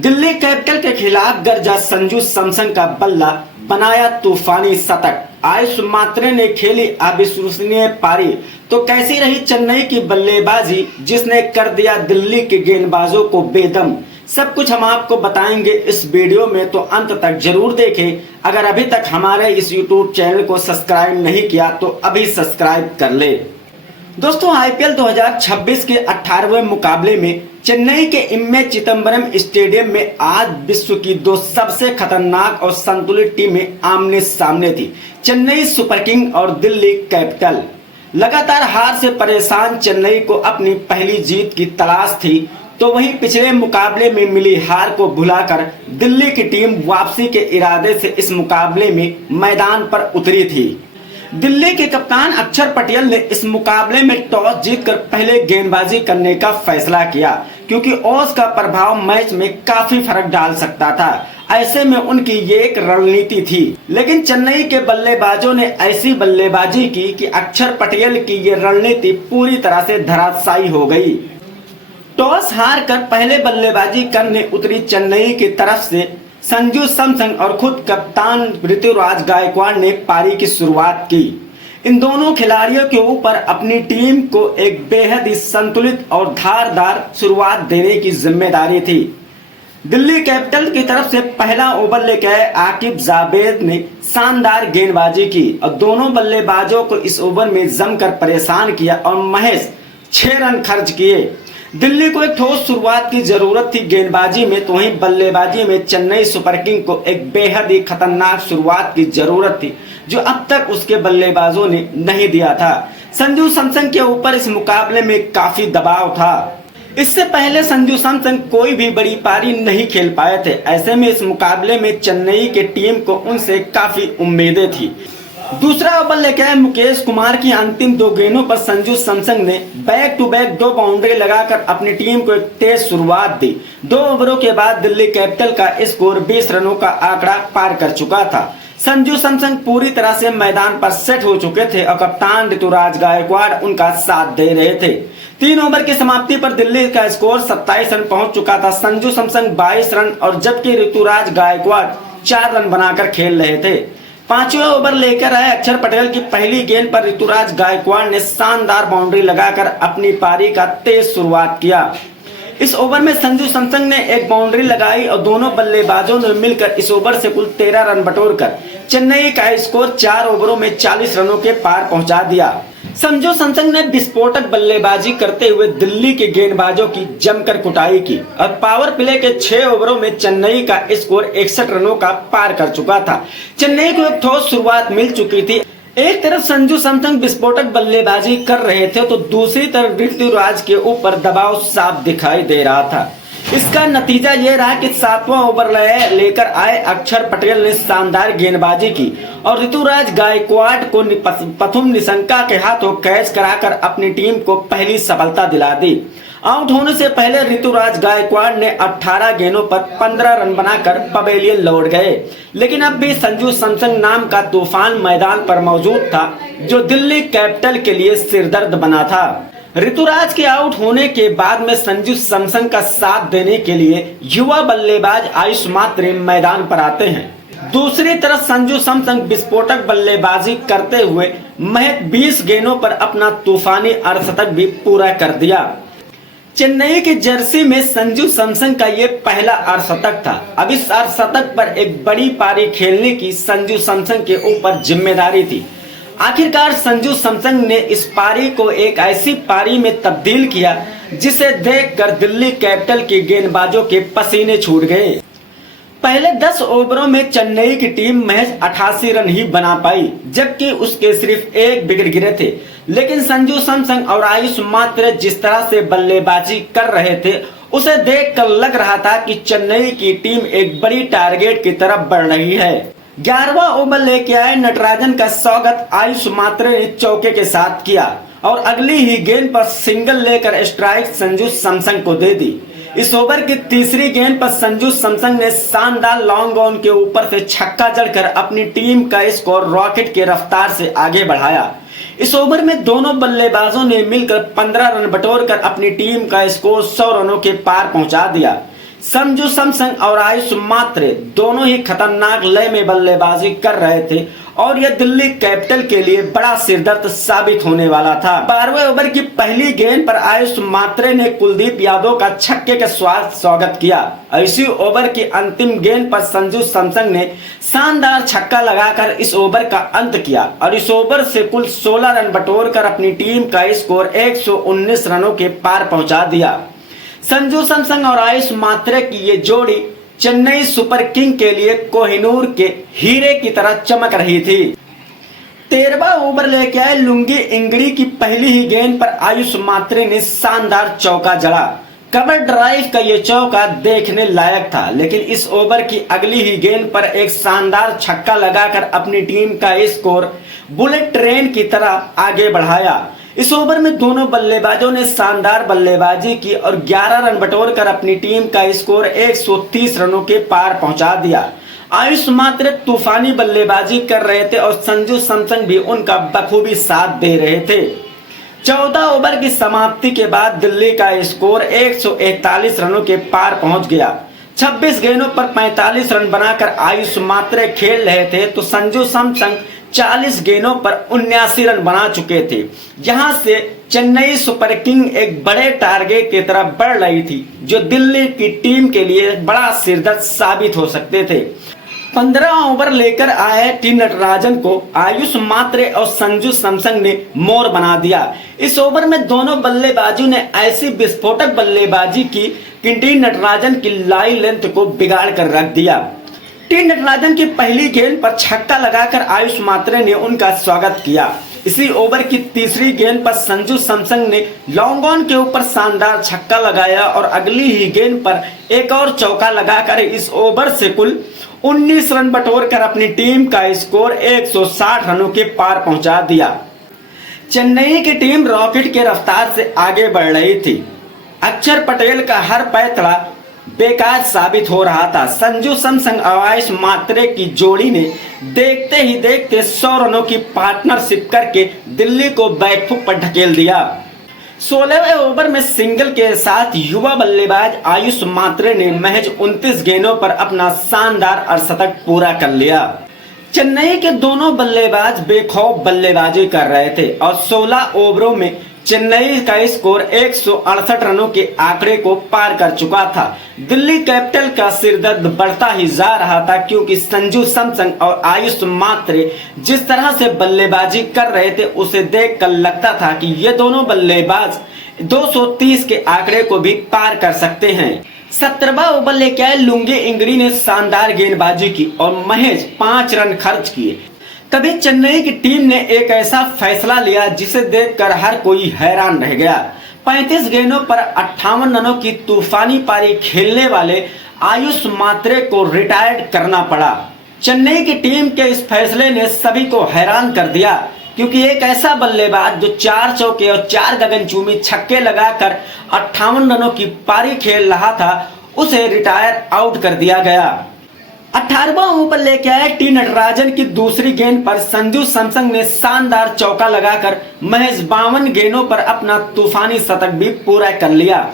Delhi capital के खिलाफ गरजा संजू सैमसन का बल्ला, बनाया तूफानी शतक। आयुष मात्रे ने खेली अविश्वसनीय पारी, तो कैसी रही चेन्नई की बल्लेबाजी जिसने कर दिया दिल्ली के गेंदबाजों को बेदम। सब कुछ हम आपको बताएंगे इस वीडियो में, तो अंत तक जरूर देखें। अगर अभी तक हमारे इस यूट्यूब चैनल को सब्सक्राइब नहीं किया तो अभी सब्सक्राइब कर ले। दोस्तों, आईपीएल 2026 के 18वें मुकाबले में चेन्नई के इम्मे चिदम्बरम स्टेडियम में आज विश्व की दो सबसे खतरनाक और संतुलित टीमें आमने सामने थी, चेन्नई सुपर किंग और दिल्ली कैपिटल। लगातार हार से परेशान चेन्नई को अपनी पहली जीत की तलाश थी, तो वहीं पिछले मुकाबले में मिली हार को भुलाकर दिल्ली की टीम वापसी के इरादे से इस मुकाबले में मैदान पर उतरी थी। दिल्ली के कप्तान अक्षर पटेल ने इस मुकाबले में टॉस जीतकर पहले गेंदबाजी करने का फैसला किया, क्योंकि ओस का प्रभाव मैच में काफी फर्क डाल सकता था। ऐसे में उनकी ये एक रणनीति थी, लेकिन चेन्नई के बल्लेबाजों ने ऐसी बल्लेबाजी की कि अक्षर पटेल की ये रणनीति पूरी तरह से धराशायी हो गई। टॉस हार कर पहले बल्लेबाजी करने उतरी चेन्नई की तरफ से संजू सैमसन और खुद कप्तान ऋतुराज गायकवाड़ ने पारी की शुरुआत की। इन दोनों खिलाड़ियों के ऊपर अपनी टीम को एक बेहद ही संतुलित और धारदार शुरुआत देने की जिम्मेदारी थी। दिल्ली कैपिटल की तरफ से पहला ओवर लेकर आए आकिब जावेद ने शानदार गेंदबाजी की और दोनों बल्लेबाजों को इस ओवर में जमकर परेशान किया और महज 6 रन खर्च किए। दिल्ली को एक ठोस शुरुआत की जरूरत थी गेंदबाजी में, तो वहीं बल्लेबाजी में चेन्नई सुपर किंग को एक बेहद ही खतरनाक शुरुआत की जरूरत थी, जो अब तक उसके बल्लेबाजों ने नहीं दिया था। संजू सैमसन के ऊपर इस मुकाबले में काफी दबाव था। इससे पहले संजू सैमसन कोई भी बड़ी पारी नहीं खेल पाए थे। ऐसे में इस मुकाबले में चेन्नई के टीम को उनसे काफी उम्मीदें थी। दूसरा ओवर लेकर आए मुकेश कुमार की अंतिम 2 गेंदों पर संजू सैमसन ने बैक टू बैक 2 बाउंड्री लगाकर अपनी टीम को एक तेज शुरुआत दी। 2 ओवरों के बाद दिल्ली कैपिटल का स्कोर 20 रनों का आंकड़ा पार कर चुका था। संजू सैमसन पूरी तरह से मैदान पर सेट हो चुके थे और कप्तान ऋतुराज गायकवाड़ उनका साथ दे रहे थे। 3 ओवर की समाप्ति पर दिल्ली का स्कोर 27 रन पहुंच चुका था। संजू सैमसन 22 रन और जबकि ऋतुराज गायकवाड़ 4 रन बनाकर खेल रहे थे। 5वें ओवर लेकर आए अक्षर पटेल की पहली गेंद पर ऋतुराज गायकवाड़ ने शानदार बाउंड्री लगाकर अपनी पारी का तेज शुरुआत किया। इस ओवर में संजू सैमसन ने एक बाउंड्री लगाई और दोनों बल्लेबाजों ने मिलकर इस ओवर से कुल 13 रन बटोरकर चेन्नई का स्कोर 4 ओवरों में 40 रनों के पार पहुंचा दिया। संजू सैमसन ने विस्फोटक बल्लेबाजी करते हुए दिल्ली के गेंदबाजों की जमकर कुटाई की और पावर प्ले के 6 ओवरों में चेन्नई का स्कोर 61 रनों का पार कर चुका था। चेन्नई को एक ठोस शुरुआत मिल चुकी थी। एक तरफ संजू सैमसन विस्फोटक बल्लेबाजी कर रहे थे, तो दूसरी तरफ ऋतुराज के ऊपर दबाव साफ दिखाई दे रहा था। इसका नतीजा ये रहा कि 7वां ओवर लेकर आए अक्षर पटेल ने शानदार गेंदबाजी की और ऋतुराज गायकवाड़ को प्रथम निशंका के हाथों कैच कराकर अपनी टीम को पहली सफलता दिला दी। आउट होने से पहले ऋतुराज गायकवाड़ ने 18 गेंदों पर 15 रन बनाकर पवेलियन लौट गए, लेकिन अब भी संजू सैमसन नाम का तूफान मैदान पर मौजूद था, जो दिल्ली कैपिटल के लिए सिरदर्द बना था। ऋतुराज के आउट होने के बाद में संजू सैमसन का साथ देने के लिए युवा बल्लेबाज आयुष मात्रे मैदान पर आते हैं। दूसरी तरफ संजू सैमसन विस्फोटक बल्लेबाजी करते हुए महज 20 गेंदों पर अपना तूफानी अर्धशतक भी पूरा कर दिया। चेन्नई की जर्सी में संजू सैमसन का ये पहला अर्धशतक था। अब इस अर्धशतक पर एक बड़ी पारी खेलने की संजू सैमसन के ऊपर जिम्मेदारी थी। आखिरकार संजू सैमसन ने इस पारी को एक ऐसी पारी में तब्दील किया जिसे देखकर दिल्ली कैपिटल के गेंदबाजों के पसीने छूट गए। पहले 10 ओवरों में चेन्नई की टीम महज 88 रन ही बना पाई, जबकि उसके सिर्फ 1 विकेट गिरे थे। लेकिन संजू सैमसन और आयुष मात्रे जिस तरह से बल्लेबाजी कर रहे थे, उसे देखकर लग रहा था कि चेन्नई की टीम एक बड़ी टारगेट की तरफ बढ़ रही है। 11वां ओवर लेके आए नटराजन का स्वागत आयुष मात्रे ने चौके के साथ किया और अगली ही गेंद पर सिंगल लेकर स्ट्राइक संजू सैमसन को दे दी। इस ओवर की तीसरी गेंद पर संजू सैमसन ने शानदार लॉन्ग ऑन के ऊपर से छक्का जड़कर अपनी टीम का स्कोर रॉकेट के रफ्तार से आगे बढ़ाया। इस ओवर में दोनों बल्लेबाजों ने मिलकर 15 रन बटोरकर अपनी टीम का स्कोर 100 रनों के पार पहुंचा दिया। संजू सैमसन और आयुष मात्रे दोनों ही खतरनाक लय में बल्लेबाजी कर रहे थे और यह दिल्ली कैपिटल के लिए बड़ा सिरदर्द साबित होने वाला था। 12वें ओवर की पहली गेंद पर आयुष मात्रे ने कुलदीप यादव का छक्के के साथ स्वागत किया। इसी ओवर की अंतिम गेंद पर संजू सैमसन ने शानदार छक्का लगाकर इस ओवर का अंत किया और इस ओवर से कुल 16 रन बटोरकर अपनी टीम का स्कोर 119 रनों के पार पहुंचा दिया। संजू सैमसन और आयुष मात्रे की ये जोड़ी चेन्नई सुपर किंग के लिए कोहिनूर के हीरे की तरह चमक रही थी। 13वां ओवर लेके आए लुंगी इंगड़ी की पहली ही गेंद पर आयुष मात्रे ने शानदार चौका जड़ा। कवर ड्राइव का ये चौका देखने लायक था, लेकिन इस ओवर की अगली ही गेंद पर एक शानदार छक्का लगाकर अपनी टीम का स्कोर बुलेट ट्रेन की तरह आगे बढ़ाया। इस ओवर में दोनों बल्लेबाजों ने शानदार बल्लेबाजी की और 11 रन बटोरकर अपनी टीम का स्कोर 130 रनों के पार पहुंचा दिया। आयुष मात्रे तूफानी बल्लेबाजी कर रहे थे और संजू सैमसन भी उनका बखूबी साथ दे रहे थे। 14 ओवर की समाप्ति के बाद दिल्ली का स्कोर 141 रनों के पार पहुंच गया। 26 गेंदों पर 45 रन बनाकर आयुष मात्रे खेल रहे थे तो संजू सैमसन 40 गेंदों पर 79 रन बना चुके थे। यहां से चेन्नई सुपर किंग एक बड़े टारगेट की तरफ बढ़ रही थी जो दिल्ली की टीम के लिए बड़ा सिरदर्द साबित हो सकते थे। 15 ओवर लेकर आए टी नटराजन को आयुष मात्रे और संजू सैमसन ने मोर बना दिया। इस ओवर में दोनों बल्लेबाजों ने ऐसी विस्फोटक बल्लेबाजी की कि टी नटराजन की लाई लेंथ को बिगाड़ कर रख दिया। टी नटराजन की पहली गेंद पर छक्का लगाकर आयुष मात्रे ने उनका स्वागत किया। इसी ओवर की तीसरी गेंद पर संजू सैमसन ने लॉन्ग ऑन के ऊपर शानदार छक्का लगाया और अगली ही गेंद पर एक और चौका लगाकर इस ओवर से कुल 19 रन बटोरकर अपनी टीम का स्कोर 160 रनों के पार पहुंचा दिया। चेन्नई की टीम रॉकेट के रफ्तार से आगे बढ़ रही थी। अक्षर पटेल का हर पैंतरा बेकार साबित हो रहा था। संजू सैमसन और आयुष मात्रे की जोड़ी ने देखते ही देखते 100 रनों की पार्टनरशिप करके दिल्ली को बैकफुट पर ढकेल दिया। 16वें ओवर में सिंगल के साथ युवा बल्लेबाज आयुष मात्रे ने महज 29 गेंदों पर अपना शानदार अर्धशतक पूरा कर लिया। चेन्नई के दोनों बल्लेबाज बेखौफ बल्लेबाजी कर रहे थे और 16 ओवरों में चेन्नई का स्कोर 168 रनों के आंकड़े को पार कर चुका था। दिल्ली कैपिटल का सिरदर्द बढ़ता ही जा रहा था क्योंकि संजू सैमसन और आयुष मात्रे जिस तरह से बल्लेबाजी कर रहे थे उसे देखकर लगता था कि ये दोनों बल्लेबाज 230 के आंकड़े को भी पार कर सकते हैं। 17वां ओवर लेके आए लुंगी इंगड़ी ने शानदार गेंदबाजी की और महज 5 रन खर्च किए। तभी चेन्नई की टीम ने एक ऐसा फैसला लिया जिसे देखकर हर कोई हैरान रह गया। 35 गेंदों पर 58 रनों की तूफानी पारी खेलने वाले आयुष मात्रे को रिटायर्ड करना पड़ा। चेन्नई की टीम के इस फैसले ने सभी को हैरान कर दिया क्योंकि एक ऐसा बल्लेबाज जो 4 चौके और 4 गगनचुंबी छक्के लगाकर 58 रनों की पारी खेल रहा था उसे रिटायर आउट कर दिया गया। 18वां ओवर लेके आए टी नटराजन की दूसरी गेंद पर संजू सैमसन ने शानदार चौका लगाकर महज 52 गेंदों पर अपना तूफानी शतक भी पूरा कर लिया।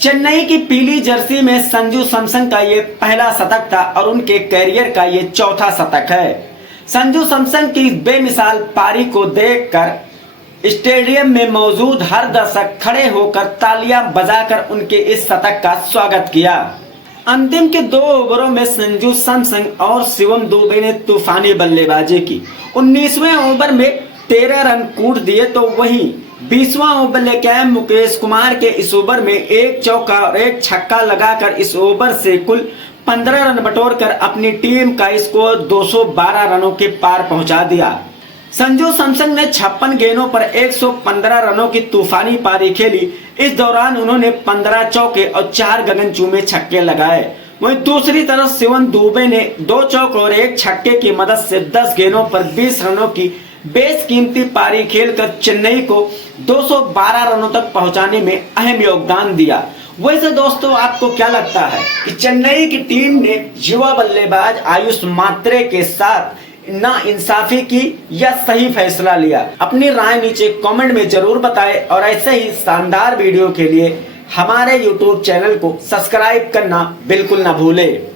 चेन्नई की पीली जर्सी में संजू सैमसन का ये पहला शतक था और उनके कैरियर का ये चौथा शतक है। संजू सैमसन की बेमिसाल पारी को देखकर स्टेडियम में मौजूद हर दर्शक खड़े होकर तालियां बजाकर उनके इस शतक का स्वागत किया। अंतिम के 2 ओवरों में संजू सैमसन और शिवम दुबे ने तूफानी बल्लेबाजी की। 19वें ओवर में 13 रन कूट दिए तो वहीं 20वां ओवर लेके आए मुकेश कुमार के इस ओवर में एक चौका और एक छक्का लगाकर इस ओवर से कुल 15 रन बटोरकर अपनी टीम का स्कोर 212 रनों के पार पहुंचा दिया। संजू सैमसन ने 56 गेंदों पर 115 रनों की तूफानी पारी खेली। इस दौरान उन्होंने 15 चौके और 4 गगनचुंबी छक्के लगाए। वहीं दूसरी तरफ शिवम दुबे ने 2 चौके और 1 छक्के की मदद से 10 गेंदों पर 20 रनों की बेशकीमती पारी खेलकर चेन्नई को 212 रनों तक पहुंचाने में अहम योगदान दिया। वैसे दोस्तों आपको क्या लगता है कि चेन्नई की टीम ने युवा बल्लेबाज आयुष मात्रे के साथ ना इंसाफी की या सही फैसला लिया? अपनी राय नीचे कमेंट में जरूर बताएं और ऐसे ही शानदार वीडियो के लिए हमारे YouTube चैनल को सब्सक्राइब करना बिल्कुल ना भूलें।